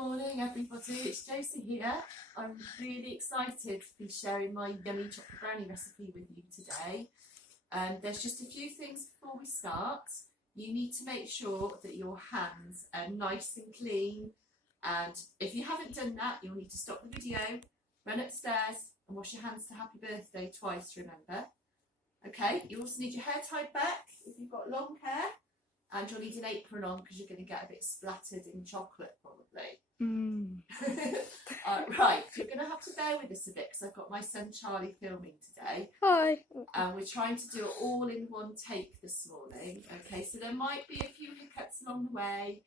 morning everybody, it's Josie here. I'm really excited to be sharing my yummy chocolate brownie recipe with you today. There's just a few things before we start. You need to make sure that your hands are nice and clean, and if you haven't done that you'll need to stop the video, run upstairs and wash your hands to happy birthday twice, remember. Okay, you also need your hair tied back if you've got long hair. And you'll need an apron on because you're going to get a bit splattered in chocolate probably. Right, you're going to have to bear with us a bit because I've got my son Charlie filming today. Hi. And we're trying to do it all in one take this morning. Okay, so there might be a few hiccups along the way.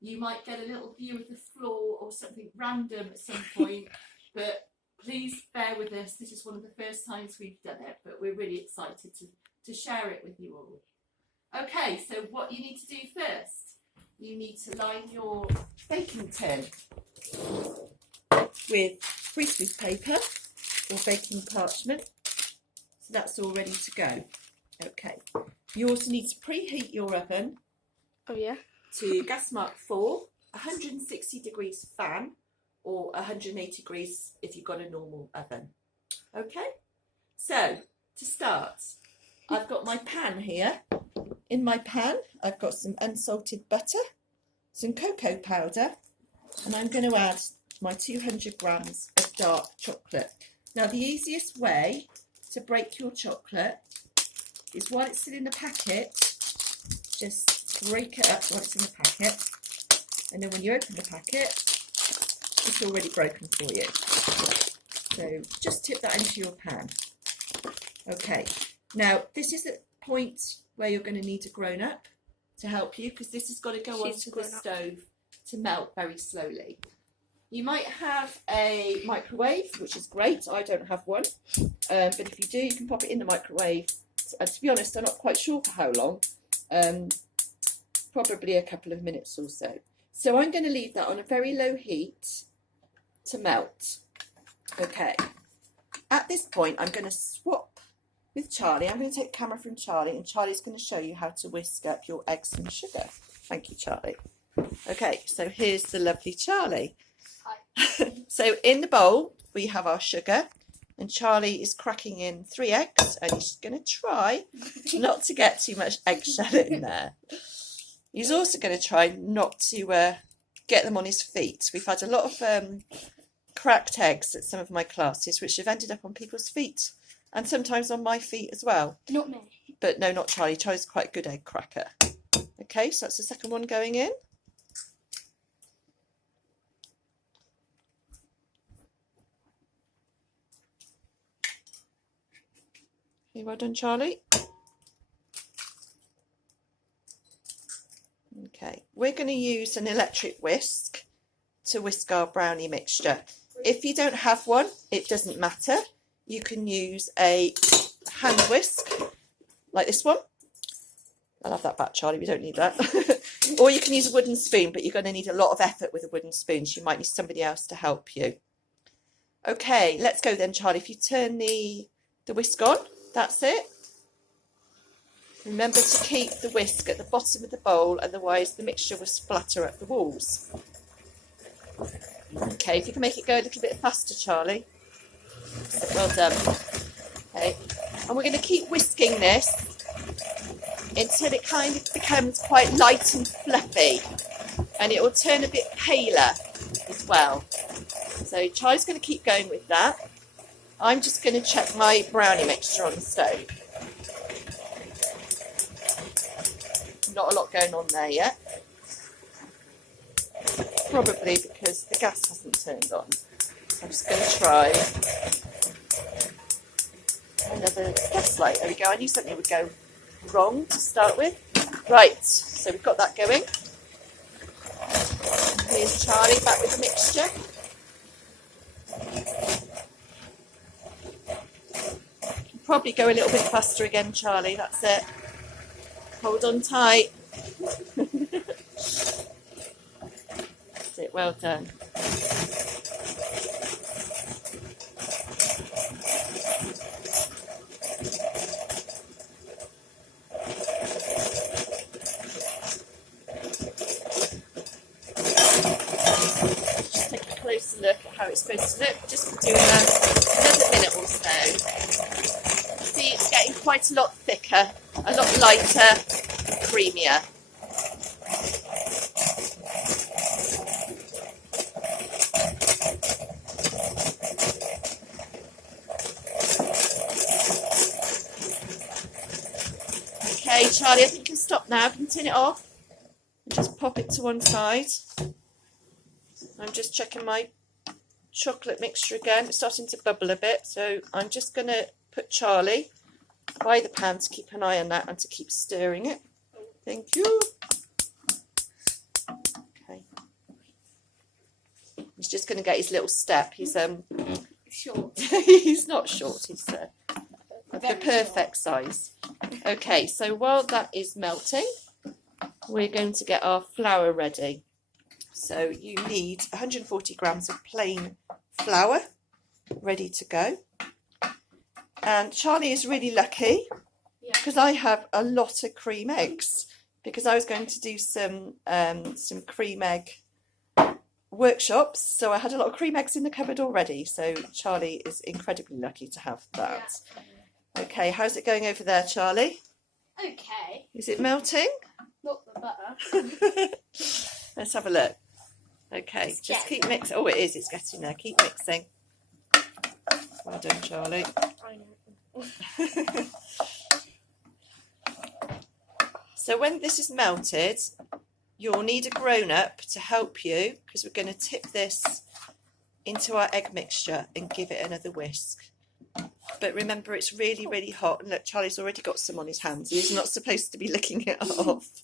You might get a little view of the floor or something random at some point. But please bear with us. This is one of the first times we've done it, but we're really excited to share it with you all. Okay, so what you need to do first, you need to line your baking tin with greaseproof paper or baking parchment, so that's all ready to go. Okay, you also need to preheat your oven to gas mark 4, 160 degrees fan or 180 degrees if you've got a normal oven. Okay, so to start, I've got my pan here. In my pan, I've got some unsalted butter, some cocoa powder, and I'm going to add my 200 grams of dark chocolate. Now, the easiest way to break your chocolate is while it's still in the packet, just break it up while it's in the packet, and then when you open the packet, it's already broken for you. So just tip that into your pan. Okay, now this is the point where you're going to need a grown-up to help you because this has got to go onto the stove to melt very slowly. You might have a microwave, which is great. I don't have one, but if you do, you can pop it in the microwave. To be honest, I'm not quite sure for how long, probably a couple of minutes or so. So I'm going to leave that on a very low heat to melt. Okay, at this point, I'm going to swap with Charlie. I'm going to take the camera from Charlie, and Charlie's going to show you how to whisk up your eggs and sugar. Thank you, Charlie. Okay, so here's the lovely Charlie. Hi. So in the bowl, we have our sugar, and Charlie is cracking in 3 eggs, and he's going to try not to get too much eggshell in there. He's also going to try not to get them on his feet. We've had a lot of cracked eggs at some of my classes, which have ended up on people's feet. And sometimes on my feet as well. Not me. But no, not Charlie. Charlie's quite a good egg cracker. Okay, so that's the second one going in. Okay, well done, Charlie. Okay, we're going to use an electric whisk to whisk our brownie mixture. If you don't have one, it doesn't matter. You can use a hand whisk, like this one. I'll have that back, Charlie, we don't need that. Or you can use a wooden spoon, but you're going to need a lot of effort with a wooden spoon, so you might need somebody else to help you. Okay, let's go then, Charlie. If you turn the whisk on, that's it. Remember to keep the whisk at the bottom of the bowl, otherwise the mixture will splatter up the walls. Okay, if you can make it go a little bit faster, Charlie. Well done. Okay, and we're going to keep whisking this until it kind of becomes quite light and fluffy, and it will turn a bit paler as well. So Charlie's going to keep going with that. I'm just going to check my brownie mixture on the stove. Not a lot going on there yet. Probably because the gas hasn't turned on. I'm just going to try another gas light. There we go. I knew something would go wrong to start with. Right, so we've got that going. Here's Charlie back with the mixture. Probably go a little bit faster again, Charlie. That's it. Hold on tight. That's it. Well done. let's look at how it's supposed to look. Just for doing another minute or so. See, it's getting quite a lot thicker, a lot lighter, creamier. Okay, Charlie, I think you can stop now. Can you turn it off? And just pop it to one side. I'm just checking my chocolate mixture again. It's starting to bubble a bit, so I'm just going to put Charlie by the pan to keep an eye on that and to keep stirring it. Thank you. Okay. He's just going to get his little step. He's short. He's not short. He's the perfect size. Okay, so while that is melting, we're going to get our flour ready. So you need 140 grams of plain flour ready to go. And Charlie is really lucky because I have a lot of cream eggs, because I was going to do some cream egg workshops. So I had a lot of cream eggs in the cupboard already. So Charlie is incredibly lucky to have that. Yeah. Okay, how's it going over there, Charlie? Okay. Is it melting? Not the butter. Let's have a look. Okay, just keep mixing. Oh, it is. It's getting there. Keep mixing. Well done, Charlie. I know. So when this is melted, you'll need a grown-up to help you, because we're going to tip this into our egg mixture and give it another whisk. But remember, it's really, really hot. And look, Charlie's already got some on his hands. He's not supposed to be licking it off.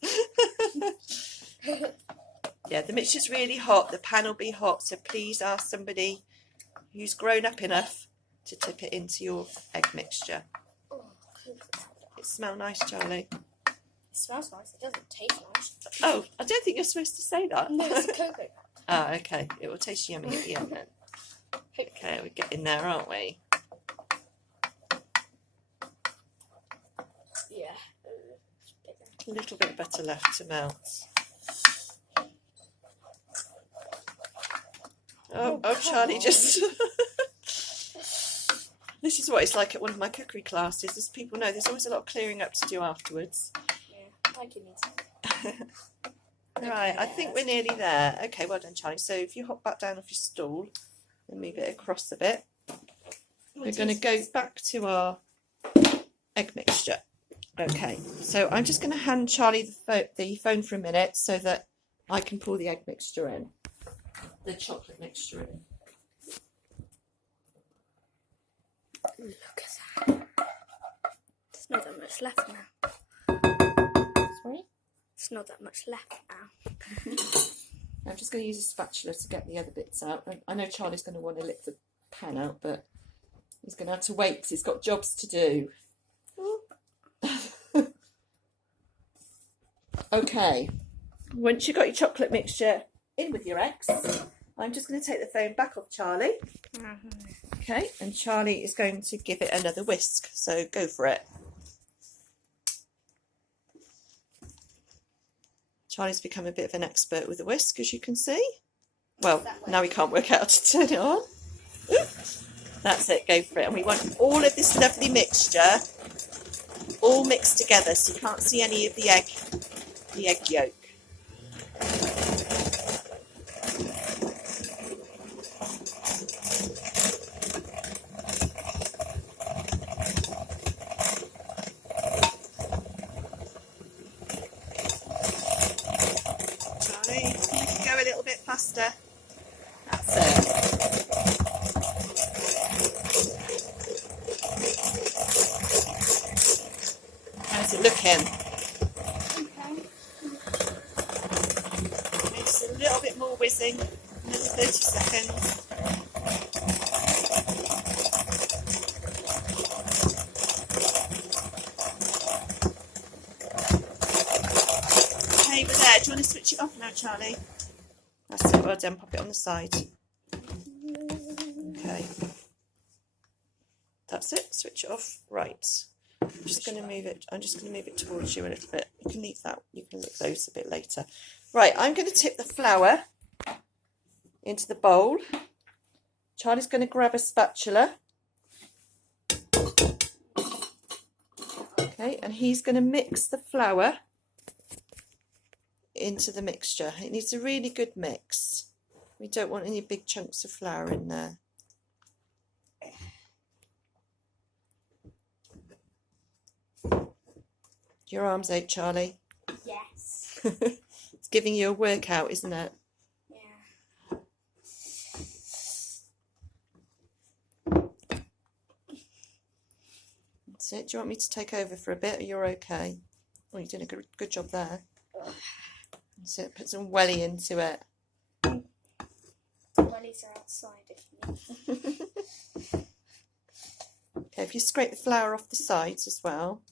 Yeah, the mixture's really hot. The pan will be hot. So please ask somebody who's grown up enough to tip it into your egg mixture. It smells nice, Charlie. It smells nice. It doesn't taste nice. Oh, I don't think you're supposed to say that. No, it's a cocoa. Ah, okay. It will taste yummy at the end then. Okay, we're getting there, aren't we? Yeah. A little bit of butter left to melt. Oh, Charlie just... This is what it's like at one of my cookery classes. As people know, there's always a lot of clearing up to do afterwards. Yeah, I can eat it. Right, I think we're nearly there. Okay, well done, Charlie. So if you hop back down off your stool and move it across a bit, we're going to go back to our egg mixture. Okay, so I'm just going to hand Charlie the phone for a minute so that I can pour the egg mixture in, the chocolate mixture in. Look at that. There's not that much left now. Sorry? There's not that much left now. I'm just going to use a spatula to get the other bits out. I know Charlie's going to want to lick the pan out, but he's going to have to wait because he's got jobs to do. Okay, once you've got your chocolate mixture in with your eggs, I'm just going to take the phone back off Charlie. Okay, and Charlie is going to give it another whisk, so go for it. Charlie's become a bit of an expert with a whisk, as you can see. Well, now he can't work out how to turn it on. That's it, go for it. And we want all of this lovely mixture all mixed together, so you can't see any of the egg yolk. Charlie, make it go a little bit faster. That's it. How's it looking? Just a little bit more whizzing, another 30 seconds. Okay, we're there. Do you want to switch it off now, Charlie? That's it, well done. Pop it on the side. Okay. That's it. Switch it off. Right. I'm just going to move it towards you a little bit. You can leave that. You can look those a bit later. Right, I'm going to tip the flour into the bowl. Charlie's going to grab a spatula. Okay, and he's going to mix the flour into the mixture. It needs a really good mix. We don't want any big chunks of flour in there. Your arm's out, Charlie. Yes. It's giving you a workout, isn't it? Yeah. That's it. Do you want me to take over for a bit, or you're okay? Oh, you're doing a good job there. That's it. Put some welly into it. Wellies are outside if you need them. Okay, if you scrape the flour off the sides as well.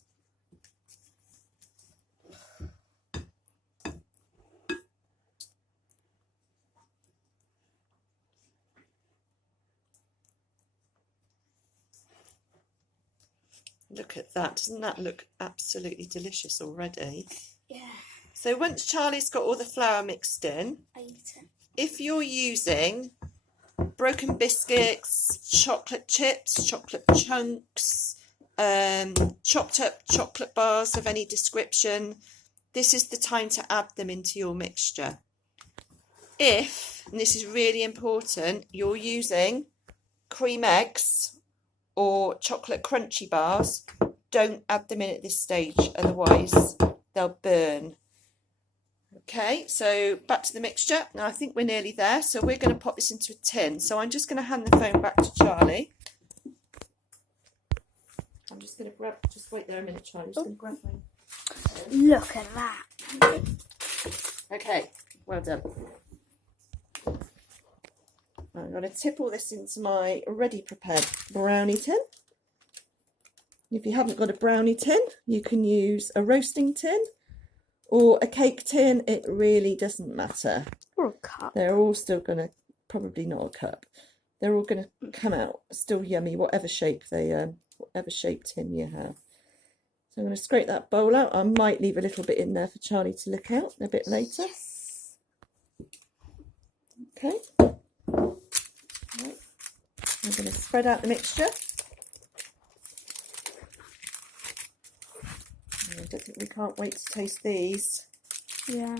Look at that. Doesn't that look absolutely delicious already? Yeah. So once Charlie's got all the flour mixed in, I eat it. if you're using broken biscuits, chocolate chips, chocolate chunks, chopped up chocolate bars of any description, this is the time to add them into your mixture. If, and this is really important, you're using cream eggs or chocolate crunchy bars, don't add them in at this stage, otherwise they'll burn. Okay, so back to the mixture. Now I think we're nearly there, so we're going to pop this into a tin. So I'm just going to hand the phone back to Charlie. I'm just going to grab, just wait there a minute, Charlie. I'm just going to grab my... Look at that. Okay, well done. I'm going to tip all this into my ready prepared brownie tin. If you haven't got a brownie tin, you can use a roasting tin or a cake tin. It really doesn't matter. Or a cup. They're all still going to, probably not a cup. They're all going to come out still yummy, whatever shape they, whatever shape tin you have. So I'm going to scrape that bowl out. I might leave a little bit in there for Charlie to look out a bit later. Yes. Okay. Right. I'm going to spread out the mixture. I don't think we can't wait to taste these. Yeah.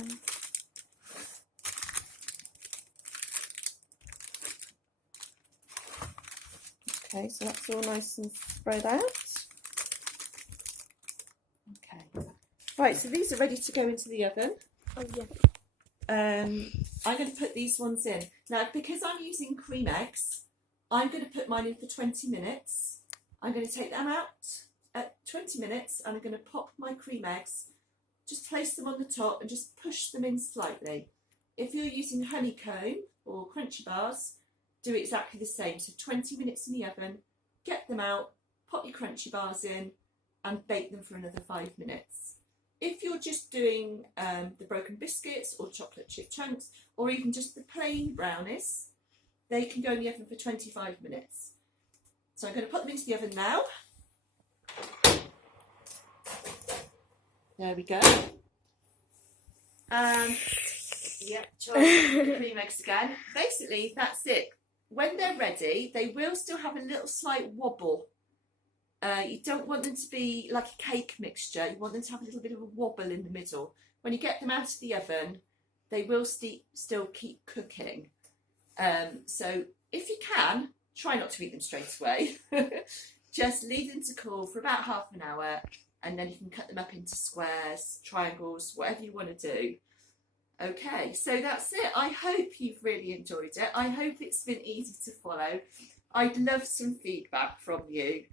Okay, so that's all nice and spread out. Okay. Right, so these are ready to go into the oven. Oh yeah. I'm going to put these ones in. Now, because I'm using cream eggs, I'm going to put mine in for 20 minutes. I'm going to take them out at 20 minutes and I'm going to pop my cream eggs, just place them on the top and just push them in slightly. If you're using honeycomb or crunchy bars, do exactly the same. So 20 minutes in the oven, get them out, pop your crunchy bars in and bake them for another 5 minutes. If you're just doing the broken biscuits or chocolate chip chunks or even just the plain brownies, they can go in the oven for 25 minutes. So I'm going to put them into the oven now. There we go. And yep, the cream eggs again. Basically, that's it. When they're ready, they will still have a little slight wobble. You don't want them to be like a cake mixture. You want them to have a little bit of a wobble in the middle. When you get them out of the oven, they will still keep cooking. So if you can, try not to eat them straight away. Just leave them to cool for about half an hour and then you can cut them up into squares, triangles, whatever you want to do. Okay, so that's it. I hope you've really enjoyed it. I hope it's been easy to follow. I'd love some feedback from you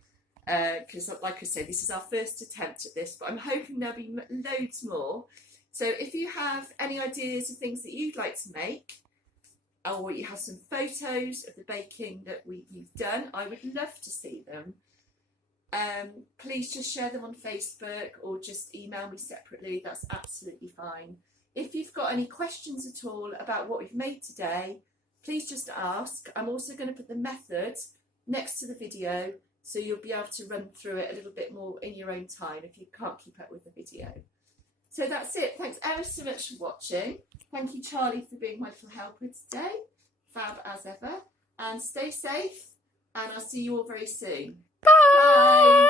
because, like I say, this is our first attempt at this, but I'm hoping there'll be loads more. So if you have any ideas of things that you'd like to make, or you have some photos of the baking that you've done, I would love to see them. Please just share them on Facebook or just email me separately. That's absolutely fine. If you've got any questions at all about what we've made today, please just ask. I'm also going to put the method next to the video so you'll be able to run through it a little bit more in your own time if you can't keep up with the video. So that's it. Thanks ever so much for watching. Thank you, Charlie, for being my little helper today. Fab as ever. and stay safe, and I'll see you all very soon. Bye. Bye.